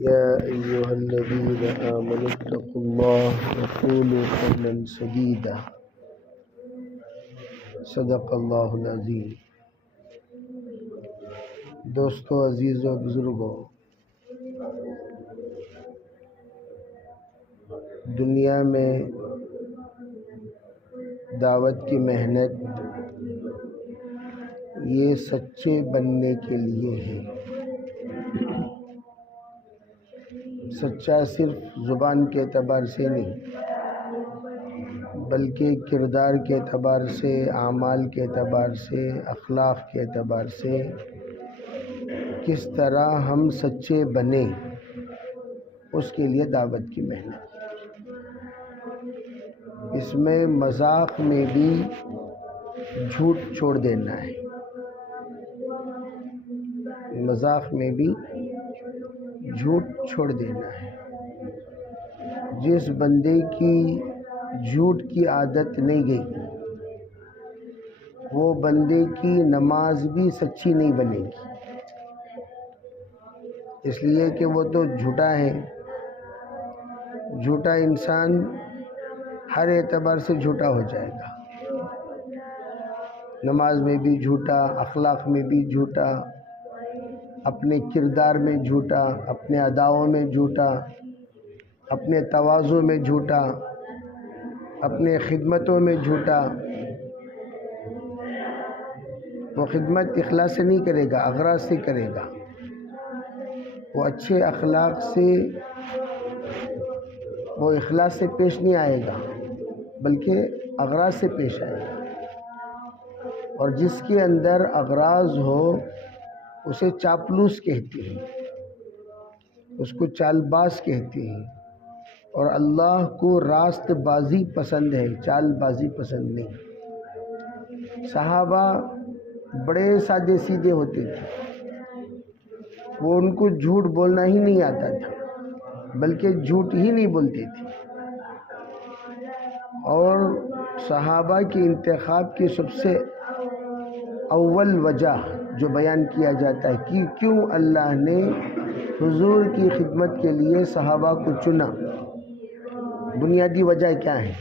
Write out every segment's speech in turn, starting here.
يا أيها الذين آمنوا اتقوا الله وقولوا قولا سديدا صدق اللہ العظیم۔ دوستو، عزیزو، بزرگو، دنیا میں دعوت کی محنت یہ سچے بننے کے لیے ہے۔ سچا صرف زبان کے اعتبار سے نہیں، بلکہ کردار کے اعتبار سے، اعمال کے اعتبار سے، اخلاق کے اعتبار سے کس طرح ہم سچے بنیں، اس کے لیے دعوت کی محنت۔ اس میں مذاق میں بھی جھوٹ چھوڑ دینا ہے، مذاق میں بھی جھوٹ چھوڑ دینا ہے۔ جس بندے کی جھوٹ کی عادت نہیں گئی، وہ بندے کی نماز بھی سچی نہیں بنے گی، اس لیے کہ وہ تو جھوٹا ہے۔ جھوٹا انسان ہر اعتبار سے جھوٹا ہو جائے گا، نماز میں بھی جھوٹا، اخلاق میں بھی جھوٹا، اپنے کردار میں جھوٹا، اپنے اداؤں میں جھوٹا، اپنے تواضع میں جھوٹا، اپنے خدمتوں میں جھوٹا۔ وہ خدمت اخلاص سے نہیں کرے گا، اغراض سے کرے گا۔ وہ اچھے اخلاق سے، وہ اخلاص سے پیش نہیں آئے گا، بلکہ اغراض سے پیش آئے گا۔ اور جس کے اندر اغراض ہو اسے چاپلوس کہتے ہیں، اس کو چال باز کہتے ہیں۔ اور اللہ کو راست بازی پسند ہے، چال بازی پسند نہیں۔ صحابہ بڑے سادے سیدھے ہوتے تھے، وہ ان کو جھوٹ بولنا ہی نہیں آتا تھا، بلکہ جھوٹ ہی نہیں بولتے تھے۔ اور صحابہ کے انتخاب کی سب سے اول وجہ جو بیان کیا جاتا ہے کہ کیوں اللہ نے حضور کی خدمت کے لیے صحابہ کو چنا، بنیادی وجہ کیا ہے،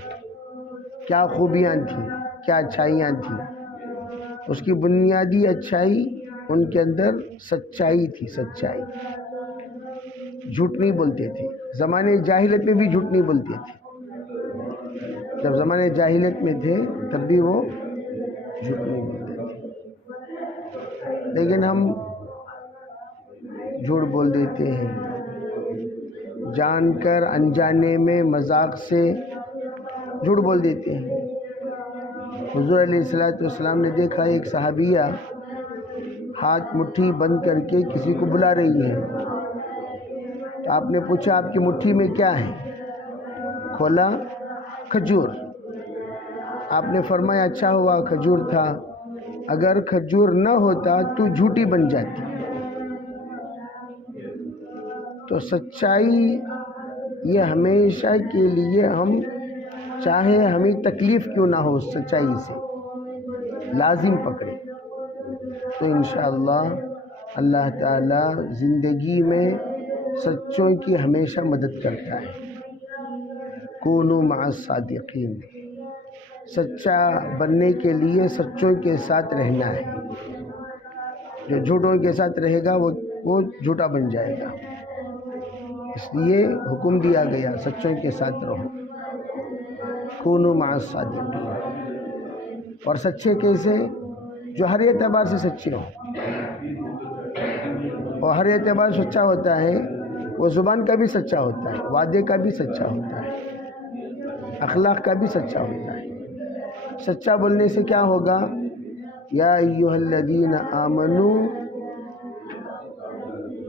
کیا خوبیاں تھیں، کیا اچھائیاں تھیں۔ اس کی بنیادی اچھائی ان کے اندر سچائی تھی، سچائی۔ جھوٹ نہیں بولتے تھے، زمانے جاہلیت میں بھی جھوٹ نہیں بولتے تھے۔ جب زمانے جاہلیت میں تھے تب بھی وہ جھوٹ نہیں بولتے تھے، لیکن ہم جھوٹ بول دیتے ہیں، جان کر انجانے میں مذاق سے جھوٹ بول دیتے ہیں۔ حضور علیہ السلام نے دیکھا ایک صحابیہ ہاتھ مٹھی بند کر کے کسی کو بلا رہی ہے، تو آپ نے پوچھا آپ کی مٹھی میں کیا ہے؟ کھولا کھجور۔ آپ نے فرمایا اچھا ہوا کھجور تھا، اگر کھجور نہ ہوتا تو جھوٹی بن جاتی۔ تو سچائی یہ ہمیشہ کے لیے، ہم چاہے ہمیں تکلیف کیوں نہ ہو، سچائی سے لازم پکڑے تو انشاءاللہ اللہ تعالی زندگی میں سچوں کی ہمیشہ مدد کرتا ہے۔ کونوا مع الصادقین، سچا بننے کے لیے سچوں کے ساتھ رہنا ہے۔ جو جھوٹوں کے ساتھ رہے گا وہ جھوٹا بن جائے گا، اس لیے حکم دیا گیا سچوں کے ساتھ رہو۔ کونوا مع الصادقین۔ اور سچے کیسے؟ جو ہر اعتبار سے سچے ہوں، اور ہر اعتبار سے سچا ہوتا ہے، وہ زبان کا بھی سچا ہوتا ہے، وعدے کا بھی سچا ہوتا ہے، اخلاق کا بھی سچا ہوتا ہے۔ سچا بولنے سے کیا ہوگا؟ یا ایھا الذین آمنو،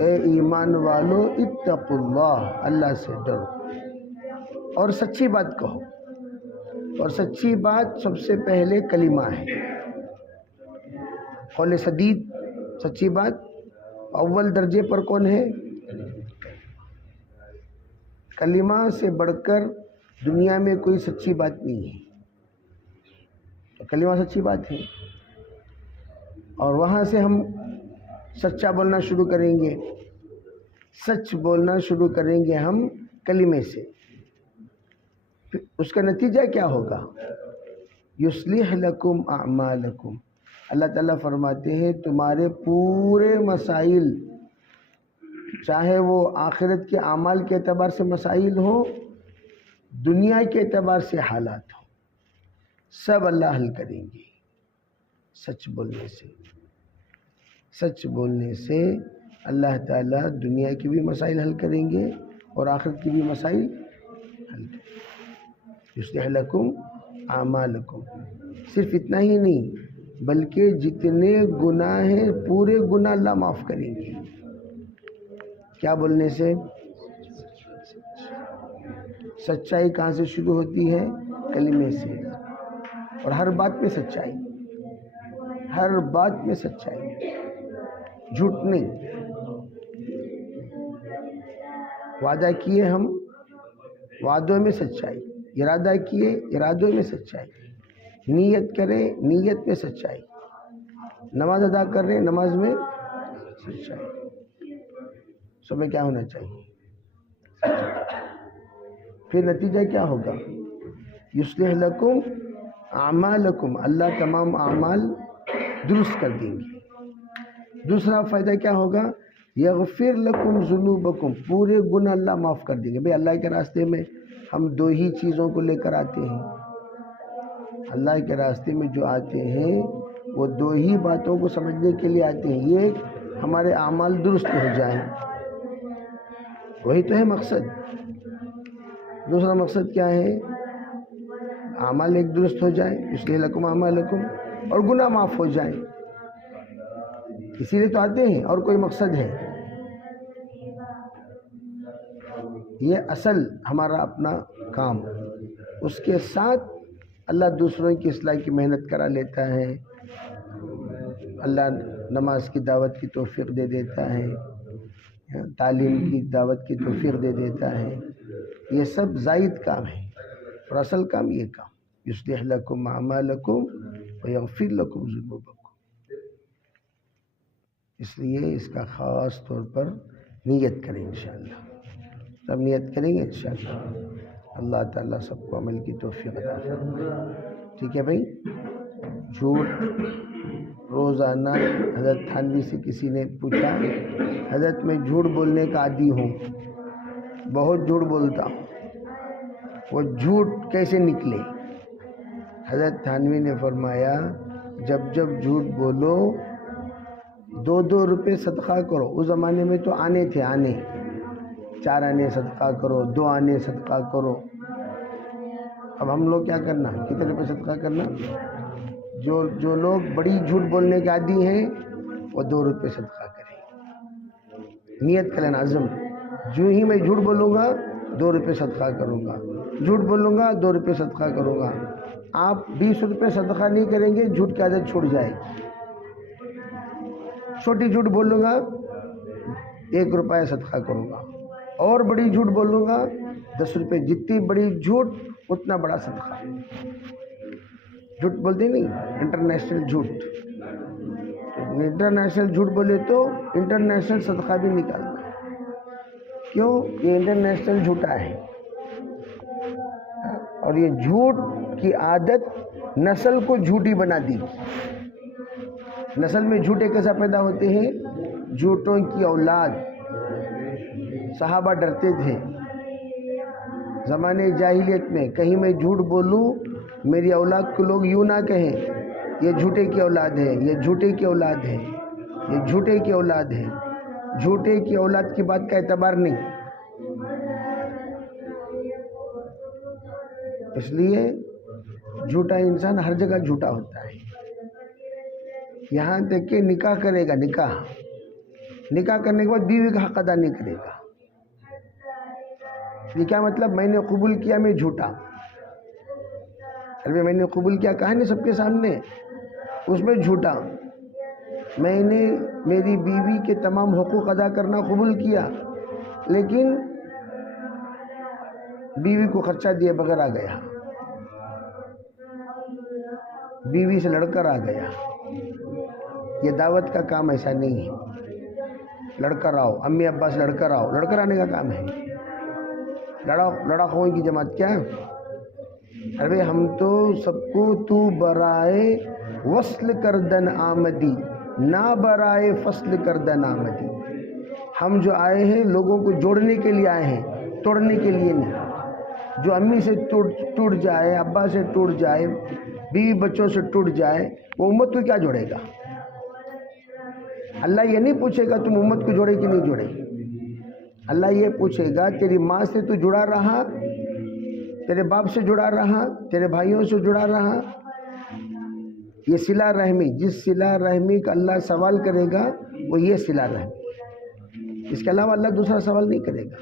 اے ایمان والو، اتقوا اللہ، اللہ سے ڈرو اور سچی بات کہو۔ اور سچی بات سب سے پہلے کلمہ ہے، قول سدید، سچی بات اول درجے پر کون ہے؟ کلمہ سے بڑھ کر دنیا میں کوئی سچی بات نہیں ہے، تو کلمہ سچی بات ہے۔ اور وہاں سے ہم سچا بولنا شروع کریں گے، سچ بولنا شروع کریں گے ہم کلمے سے، پھر اس کا نتیجہ کیا ہوگا؟ یصلح لکم اعمالکم، اللہ تعالیٰ فرماتے ہیں تمہارے پورے مسائل، چاہے وہ آخرت کے اعمال کے اعتبار سے مسائل ہو، دنیا کے اعتبار سے حالات ہو، سب اللہ حل کریں گے سچ بولنے سے۔ سچ بولنے سے اللہ تعالیٰ دنیا کی بھی مسائل حل کریں گے اور آخرت کی بھی مسائل حل کریں گے۔ یصلح لکم اعمالکم، صرف اتنا ہی نہیں بلکہ جتنے گناہ ہیں پورے گناہ اللہ معاف کریں گے۔ کیا بولنے سے؟ سچائی کہاں سے شروع ہوتی ہے؟ کلمے سے، اور ہر بات میں سچائی، ہر بات میں سچائی، جھوٹ نہیں۔ وعدہ کیے ہم، وعدوں میں سچائی، ارادہ کیے، ارادوں میں سچائی، نیت کریں، نیت میں سچائی، نماز ادا کر رہے ہیں، نماز میں سچائی، سب میں کیا ہونا چاہیے؟ پھر نتیجہ کیا ہوگا؟ یصلح لکم اعمالکم، اللہ تمام اعمال درست کر دیں گے۔ دوسرا فائدہ کیا ہوگا؟ یغفر لکم ذنوبکم، پورے گناہ اللہ معاف کر دیں گے۔ بھئی اللہ کے راستے میں ہم دو ہی چیزوں کو لے کر آتے ہیں، اللہ کے راستے میں جو آتے ہیں وہ دو ہی باتوں کو سمجھنے کے لیے آتے ہیں، یہ ہمارے اعمال درست ہو جائیں، وہی تو ہے مقصد۔ دوسرا مقصد کیا ہے؟ اعمال ایک درست ہو جائیں، یصلح لکم اعمالکم، اور گناہ معاف ہو جائیں، اسی لیے تو آتے ہیں، اور کوئی مقصد ہے؟ یہ اصل ہمارا اپنا کام، اس کے ساتھ اللہ دوسروں کی اصلاح کی محنت کرا لیتا ہے، اللہ نماز کی دعوت کی توفیق دے دیتا ہے، تعلیم کی دعوت کی توفیق دے دیتا ہے، یہ سب زائد کام ہے، اور اصل کام یہ کام یصلح لکم اعمالکم ویغفر لکم ذنوبکم۔ اس لیے اس کا خاص طور پر نیت کریں انشاءاللہ، سب نیت کریں گے انشاءاللہ، اللہ تعالیٰ سب کو عمل کی توفیق عطا فرمائے۔ ٹھیک ہے بھائی؟ جھوٹ روزانہ، حضرت تھانوی سے کسی نے پوچھا، حضرت میں جھوٹ بولنے کا عادی ہوں، بہت جھوٹ بولتا ہوں، وہ جھوٹ کیسے نکلے؟ حضرت تھانوی نے فرمایا جب جب جھوٹ بولو 2 روپے صدقہ کرو۔ اس زمانے میں تو آنے تھے، آنے، 4 آنے صدقہ کرو، 2 آنے صدقہ کرو۔ اب ہم لوگ کیا کرنا؟ کتنے روپے صدقہ کرنا؟ جو لوگ بڑی جھوٹ بولنے کے عادی ہیں وہ 2 روپے صدقہ کریں، نیت کر لینا، عزم، جو ہی میں جھوٹ بولوں گا 2 روپے صدقہ کروں گا، جھوٹ بولوں گا 2 روپے صدقہ کروں گا۔ آپ 20 روپے صدقہ نہیں کریں گے، جھوٹ کی عادت چھوڑ جائے گی۔ چھوٹی جھوٹ بولوں گا 1 روپیہ صدقہ کروں گا، اور بڑی جھوٹ بولوں گا 10 روپے، جتنی بڑی جھوٹ اتنا بڑا صدقہ۔ جھوٹ بولتے نہیں، انٹرنیشنل جھوٹ، انٹرنیشنل جھوٹ بولے تو انٹرنیشنل صدقہ بھی نکالنا۔ کیوں؟ یہ انٹرنیشنل جھوٹا ہے، اور یہ جھوٹ کی عادت نسل کو جھوٹی بنا دی۔ نسل میں جھوٹے کیسا پیدا ہوتے ہیں؟ جھوٹوں کی اولاد۔ صحابہ ڈرتے تھے زمانے جاہلیت میں، کہیں میں جھوٹ بولوں میری اولاد کو لوگ یوں نہ کہیں یہ جھوٹے کی اولاد ہے، یہ جھوٹے کی اولاد ہے، یہ جھوٹے کی اولاد ہے۔ جھوٹے کی اولاد کی بات کا اعتبار نہیں۔ اس لیے جھوٹا انسان ہر جگہ جھوٹا ہوتا ہے، یہاں تک کہ نکاح کرے گا، نکاح کرنے کے بعد بیوی کا حق ادا نہیں کرے گا۔ یہ کیا مطلب؟ میں نے قبول کیا میں جھوٹا، میں نے قبول کیا کہا نہیں سب کے سامنے، اس میں جھوٹا۔ میں نے میری بیوی کے تمام حقوق ادا کرنا قبول کیا، لیکن بیوی کو خرچہ دیے بغیر آ گیا، بیوی سے لڑ کر آ گیا۔ یہ دعوت کا کام ایسا نہیں ہے۔ لڑ کر آؤ، امی ابا سے لڑ کر آؤ، لڑ کر آنے کا کام ہے؟ لڑا خوئیں کی جماعت کیا؟ ارے ہم تو سب کو تو برائے وصل کردن آمدی، نہ برائے فصل کردن آمدی. ہم جو آئے ہیں لوگوں کو جوڑنے کے لیے آئے ہیں، توڑنے کے لیے نہیں. جو امی سے ٹوٹ جائے، ابا سے ٹوٹ جائے، بیوی بچوں سے ٹوٹ جائے، وہ امت کو کیا جوڑے گا؟ اللہ یہ نہیں پوچھے گا تم امت کو جوڑے کہ نہیں جوڑے. اللہ یہ پوچھے گا تیری ماں سے تو جڑا رہا، تیرے باپ سے جڑا رہا، تیرے بھائیوں سے جڑا رہا. یہ صلہ رحمی، جس صلہ رحمی کا اللہ سوال کرے گا وہ یہ صلہ رحمی. اس کے علاوہ اللہ دوسرا سوال نہیں کرے گا.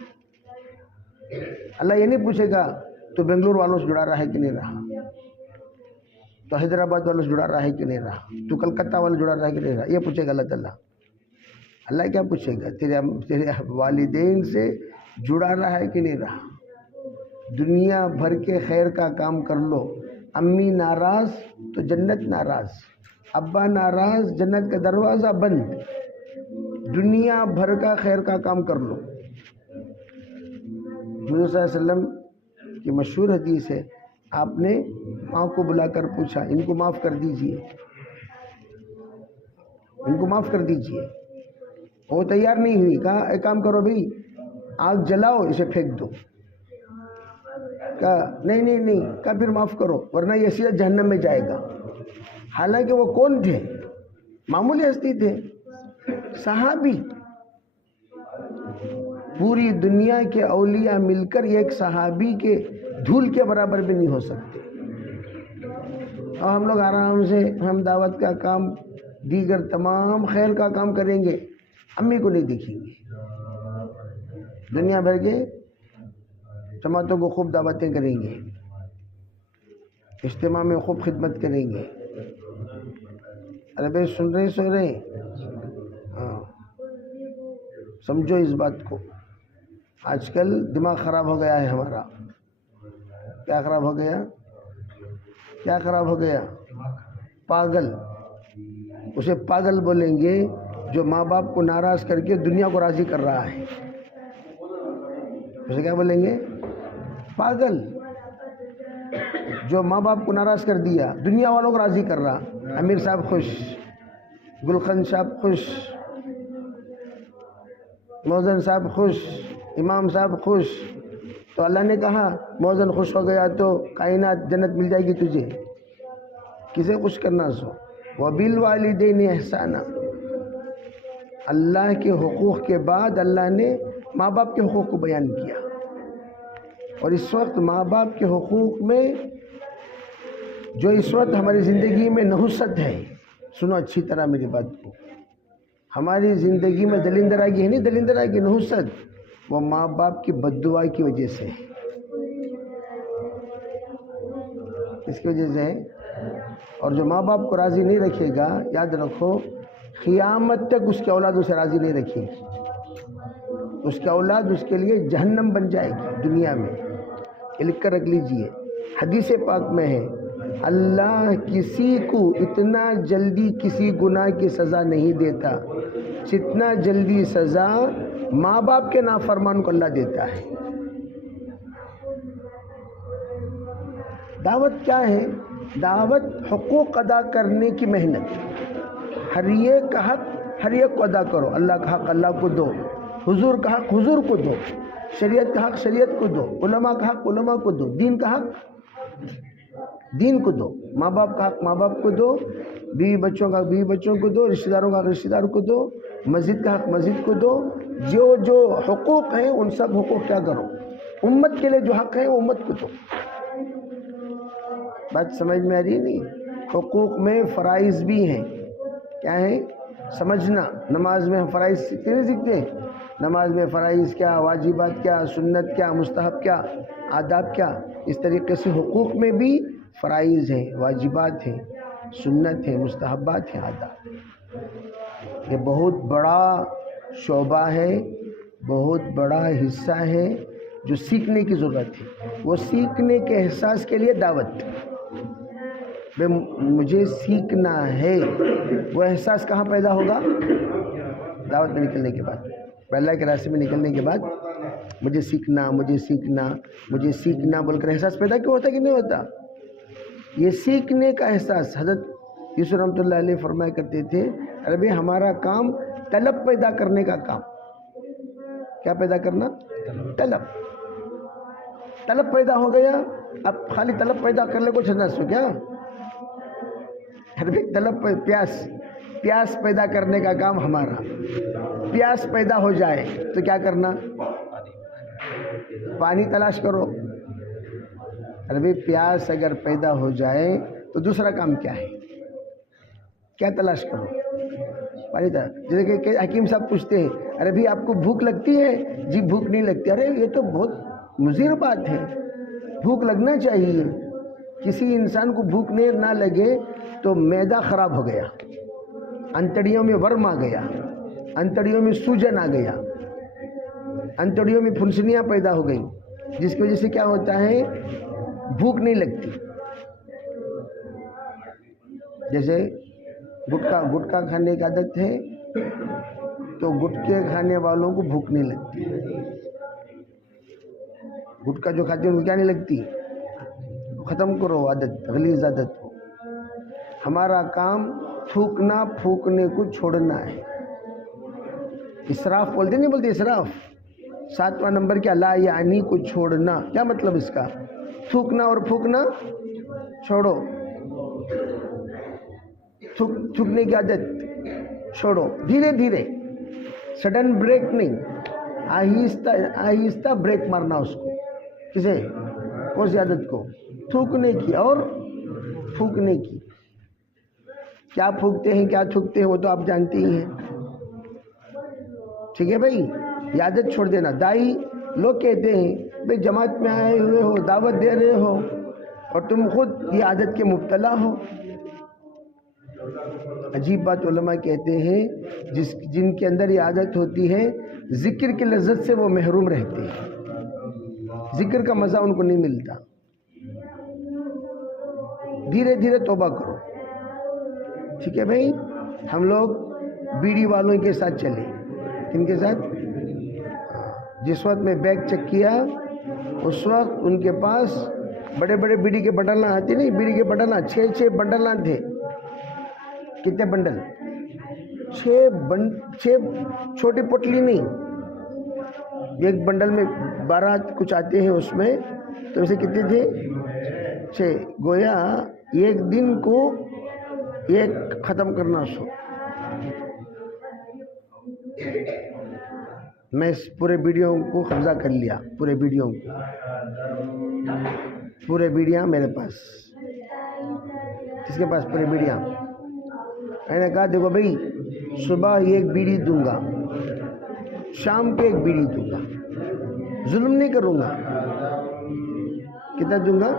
اللہ یہ نہیں پوچھے گا تو بنگلور والوں سے جڑا رہا ہے کہ نہیں رہا، تو حیدرآباد والوں سے جڑا رہا ہے کہ نہیں رہا، تو کلکتہ والوں سے جڑا رہا ہے کہ نہیں رہا. یہ پوچھے گا اللہ تعالیٰ. اللہ کیا پوچھے گا؟ تیرے والدین سے جڑا رہا ہے کہ نہیں رہا. دنیا بھر کے خیر کا کام کر لو، امی ناراض تو جنت ناراض، ابا ناراض جنت کا دروازہ بند. دنیا بھر کا خیر کا کام کر لو. حضور صلی اللہ علیہ وسلم کی مشہور حدیث ہے، آپ نے ماں کو بلا کر پوچھا ان کو معاف کر دیجئے، ان کو معاف کر دیجئے. وہ تیار نہیں ہوئی، کہا ایک کام کرو بھائی، آگ جلاؤ اسے پھینک دو. کہا نہیں، کہا پھر معاف کرو ورنہ یہ سیدھا جہنم میں جائے گا. حالانکہ وہ کون تھے؟ معمولی ہستی تھے، صحابی. پوری دنیا کے اولیاء مل کر ایک صحابی کے دھول کے برابر بھی نہیں ہو سکتے. اور ہم لوگ آرام سے ہم دعوت کا کام، دیگر تمام خیر کا کام کریں گے، امی کو نہیں دیکھیں گے. دنیا بھر کے جماعتوں کو خوب دعوتیں کریں گے، اجتماع میں خوب خدمت کریں گے. ارے بھائی سن رہے سو رہے؟ ہاں سمجھو اس بات کو. آج کل دماغ خراب ہو گیا ہے ہمارا. کیا خراب ہو گیا؟ کیا خراب ہو گیا؟ پاگل. اسے پاگل بولیں گے جو ماں باپ کو ناراض کر کے دنیا کو راضی کر رہا ہے. اسے کیا بولیں گے؟ پاگل. جو ماں باپ کو ناراض کر دیا، دنیا والوں کو راضی کر رہا. امیر صاحب خوش، گلخن صاحب خوش، موزن صاحب خوش، امام صاحب خوش. تو اللہ نے کہا موزن خوش ہو گیا تو کائنات جنت مل جائے گی تجھے. کسے خوش کرنا سو؟ وَبِالْوَالِدَيْنِ احسانا. اللہ کے حقوق کے بعد اللہ نے ماں باپ کے حقوق کو بیان کیا. اور اس وقت ماں باپ کے حقوق میں جو اس وقت ہماری زندگی میں نحوست ہے، سنو اچھی طرح میری بات کو، ہماری زندگی میں دلندراگی ہے نہیں، دلندراگی نحوست، وہ ماں باپ کی بد دعا کی وجہ سے ہے. اس کی وجہ سے ہے. اور جو ماں باپ کو راضی نہیں رکھے گا، یاد رکھو قیامت تک اس کی اولاد اسے راضی نہیں رکھے گی. اس کی اولاد اس کے لیے جہنم بن جائے گی دنیا میں. یہ لکھ کر رکھ لیجئے. حدیث پاک میں ہے اللہ کسی کو اتنا جلدی کسی گناہ کی سزا نہیں دیتا جتنا جلدی سزا ماں باپ کے نافرمان کو اللہ دیتا ہے. دعوت کیا ہے؟ دعوت حقوق ادا کرنے کی محنت. ہر ایک کا حق ہر ایک کو ادا کرو. اللہ کا حق اللہ کو دو، حضور کا حق حضور کو دو، شریعت کا حق شریعت کو دو، علماء کا حق علماء کو دو، دین کا حق دین کو دو، ماں باپ کا حق ماں باپ کو دو، بیوی بچوں کا بیوی بچوں کو دو، رشتہ داروں کا حق رشتہ داروں کو دو، مسجد کا حق مسجد کو دو. جو جو حقوق ہیں ان سب حقوق کیا کرو. امت کے لیے جو حق ہے وہ امت کو دو. بات سمجھ میں آ رہی نہیں؟ حقوق میں فرائض بھی ہیں. کیا ہے؟ سمجھنا. نماز میں ہم فرائض سیکھتے نہیں سیکھتے؟ نماز میں فرائض کیا، واجبات کیا، سنت کیا، مستحب کیا، آداب کیا. اس طریقے سے حقوق میں بھی فرائض ہیں، واجبات ہیں، سنت ہیں، مستحبات ہیں، آداب. یہ بہت بڑا شعبہ ہے، بہت بڑا حصہ ہے جو سیکھنے کی ضرورت ہے. وہ سیکھنے کے احساس کے لیے دعوت. مجھے سیکھنا ہے، وہ احساس کہاں پیدا ہوگا؟ دعوت میں نکلنے کے بعد، اللہ کے راستے میں نکلنے کے بعد مجھے سیکھنا مجھے سیکھنا مجھے سیکھنا بول کر احساس پیدا کیوں ہوتا کہ نہیں ہوتا؟ یہ سیکھنے کا احساس حضرت یوسف رحمۃ اللہ علیہ فرمایا کرتے تھے، ارے بھائی ہمارا کام طلب پیدا کرنے کا کام، کیا پیدا کرنا؟ طلب پیدا ہو گیا، اب خالی طلب پیدا کر لے کو چھنا سو کیا؟ ارے بھائی طلب پیاس پیدا کرنے کا کام ہمارا، پیاس پیدا ہو جائے تو کیا کرنا؟ پانی تلاش کرو۔ ارے بھائی پیاس اگر پیدا ہو جائے تو دوسرا کام کیا ہے؟ کیا تلاش کرو؟ پانی تلاش۔ جیسے کہ حکیم صاحب پوچھتے ہیں، ارے بھائی آپ کو بھوک لگتی ہے؟ جی بھوک نہیں لگتی۔ ارے یہ تو بہت مضر بات ہے، بھوک لگنا چاہیے۔ کسی انسان کو بھوک نہ لگے تو معدہ خراب ہو گیا، انتڑیوں میں ورم آ گیا، انتڑیوں میں سوجن آ گیا، انتڑیوں میں پھنسنیاں پیدا ہو گئیں، جس کی وجہ سے کیا ہوتا ہے؟ بھوک نہیں لگتی۔ جیسے گٹکا کھانے کی عادت ہے تو گٹکے کھانے والوں کو بھوک نہیں لگتی، گٹکا جو کھاتے ہیں ان کو کیا نہیں لگتی؟ ختم کرو عادت، غلیظ عادت ہو۔ ہمارا کام تھوکنا پھونکنے کو چھوڑنا ہے۔ اسراف بولتے نہیں بولتے اسراف؟ 7واں نمبر کیا؟ لا یعنی کو چھوڑنا۔ کیا مطلب اس کا؟ تھوکنا اور پھونکنا چھوڑو، تھوکنے کی عادت چھوڑو، دھیرے دھیرے، سڈن بریک نہیں، آہستہ آہستہ بریک مارنا اس کو۔ کسے؟ کون سی عادت کو؟ تھوکنے کی اور پھونکنے کی۔ کیا پھونکتے ہیں کیا تھوکتے ہیں وہ تو آپ جانتے ہی ہیں، ٹھیک ہے بھائی؟ یہ عادت چھوڑ دینا۔ دائی لوگ کہتے ہیں بھائی جماعت میں آئے ہوئے ہو، دعوت دے رہے ہو اور تم خود یہ عادت کے مبتلا ہو۔ عجیب بات، علماء کہتے ہیں جن کے اندر یہ عادت ہوتی ہے ذکر کی لذت سے وہ محروم رہتے ہیں، ذکر کا مزہ ان کو نہیں ملتا۔ دھیرے دھیرے توبہ کرو، ٹھیک ہے بھائی؟ ہم لوگ بیڑی والوں کے ساتھ چلے، کن کے ساتھ؟ جس وقت میں بیگ چیک کیا اس وقت ان کے پاس بڑے بڑے بیڑی کے بنڈل آتے، نہیں بیڑی کے بنڈل 6 بنڈل تھے۔ کتنے بنڈل؟ 6 چھوٹی پوٹلی نہیں، ایک بنڈل میں 12 کچھ آتے ہیں اس میں، تو اسے کتنے تھے؟ 6۔ گویا ایک دن کو ایک ختم کرنا سو۔ میں اس پورے ویڈیو کو قبضہ کر لیا، پورے بیڑیاں میرے پاس۔ کس کے پاس پورے بیڑیاں؟ میں نے کہا دیکھو بھائی، صبح ایک بیڑی دوں گا، شام کو ایک بیڑی دوں گا، ظلم نہیں کروں گا۔ کتنا دوں گا؟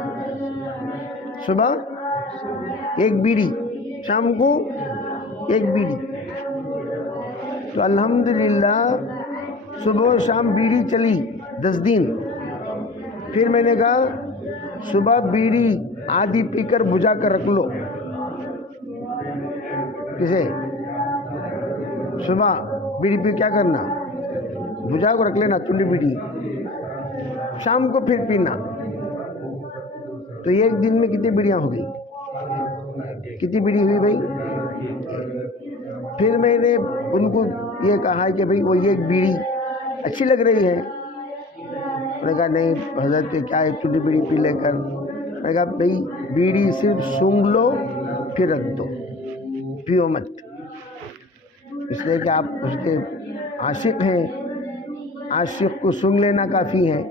صبح ایک بیڑی، شام کو ایک بیڑی۔ تو الحمدللہ صبح و شام بیڑی چلی 10 دن۔ پھر میں نے کہا صبح بیڑی آدھی پی کر بجھا کر رکھ لو۔ کسے؟ صبح بیڑی پی کیا کرنا؟ بجھا کو رکھ لینا، ٹنڈی بیڑی، شام کو پھر پینا۔ تو ایک دن میں کتنی بیڑیاں ہو گئی؟ کتنی بیڑی ہوئی بھائی؟ پھر میں نے ان کو یہ کہا کہ بھائی وہ ایک بیڑی اچھی لگ رہی ہے۔ میں نے کہا نہیں حضرت کیا ہے ٹنڈی بیڑی پی لے کر۔ میں نے کہا بھائی بیڑی صرف سونگھ لو پھر رکھ دو، پیو مت، اس لیے کہ آپ اس کے عاشق ہیں، عاشق کو سونگھ لینا کافی ہے،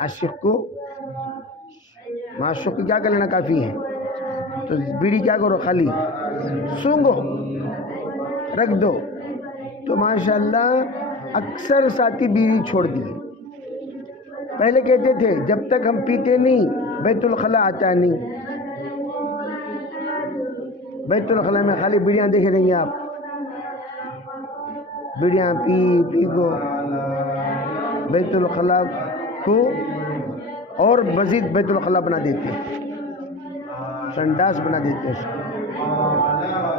عاشق کو معشوق کو کیا کر لینا کافی ہے۔ تو بیڑی کیا کرو؟ خالی سونگھو، رکھ دو۔ تو ماشاءاللہ اکثر ساتھی بیڑی چھوڑ دیے۔ پہلے کہتے تھے جب تک ہم پیتے نہیں بیت الخلا آتا نہیں۔ بیت الخلا میں خالی بیڑیاں دیکھ رہیں گے آپ، بیڑیاں پی کو بیت الخلا کو اور مزید بیت الخلا بنا دیتے ہیں، سنڈاس بنا دیتے ہیں اس کو،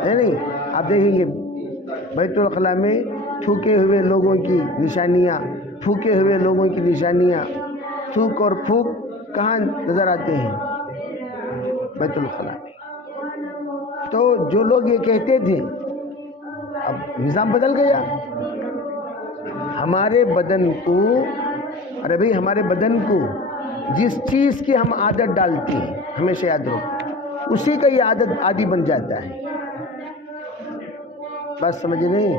ہے نہیں؟ آپ دیکھیں گے بیت الخلاء میں تھوکے ہوئے لوگوں کی نشانیاں، پھوکے ہوئے لوگوں کی نشانیاں، تھوک اور پھوک کہاں نظر آتے ہیں؟ بیت الخلاء میں۔ تو جو لوگ یہ کہتے تھے، اب نظام بدل گیا۔ ہمارے بدن کو، ارے بھائی ہمارے بدن کو جس چیز کی ہم عادت ڈالتے ہیں، ہمیشہ یاد رکھو، اسی کا یہ عادت عادی بن جاتا ہے۔ بات سمجھ نہیں؟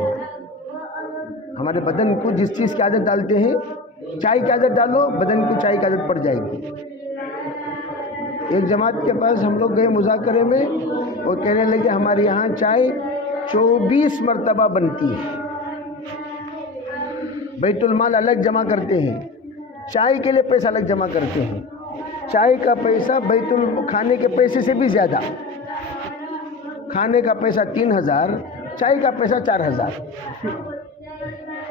ہمارے بدن کو جس چیز کی عادت ڈالتے ہیں، چائے کی عادت ڈالو، بدن کو چائے کی عادت پڑ جائے گی۔ ایک جماعت کے پاس ہم لوگ گئے مذاکرے میں، وہ کہنے لگے ہمارے یہاں چائے 24 مرتبہ بنتی ہے، بیت المال الگ جمع کرتے ہیں، چائے کے لیے پیسہ الگ جمع کرتے ہیں، چائے کا پیسہ کھانے کے پیسے سے بھی زیادہ، کھانے کا پیسہ 3000، چائے کا پیسہ 4000۔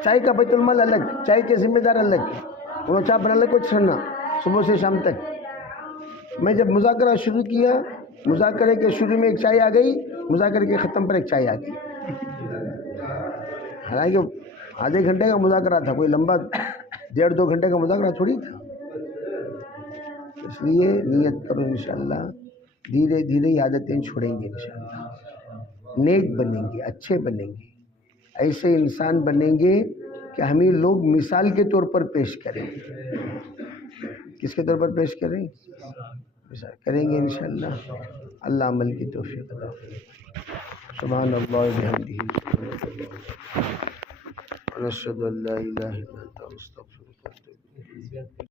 چائے کا بیت المال الگ، چائے کے ذمہ دار الگ، وہ چائے بنا لے کچھ چھڑنا صبح سے شام تک۔ میں جب مذاکرہ شروع کیا، مذاکرے کے شروع میں ایک چائے آ گئی، مذاکرے کے ختم پر ایک چائے آ گئی۔ حالانکہ آدھے گھنٹے کا مذاکرہ تھا، کوئی لمبا 1.5-2 گھنٹے کا مذاکرہ تھوڑی تھا۔ اس لیے نیت کرو انشاءاللہ، دھیرے دھیرے یہ عادتیں چھوڑیں گے انشاءاللہ، نیک بنیں گے، اچھے بنیں گے، ایسے انسان بنیں گے کہ ہمیں لوگ مثال کے طور پر پیش کریں۔ کس کے طور پر پیش کریں؟ مثال کریں گے انشاءاللہ۔ اللہ عمل کی توفیق عطا فرمائے۔ سبحان اللہ و بحمدہ، ونشہد ان لا الہ الا انت، نستغفرک۔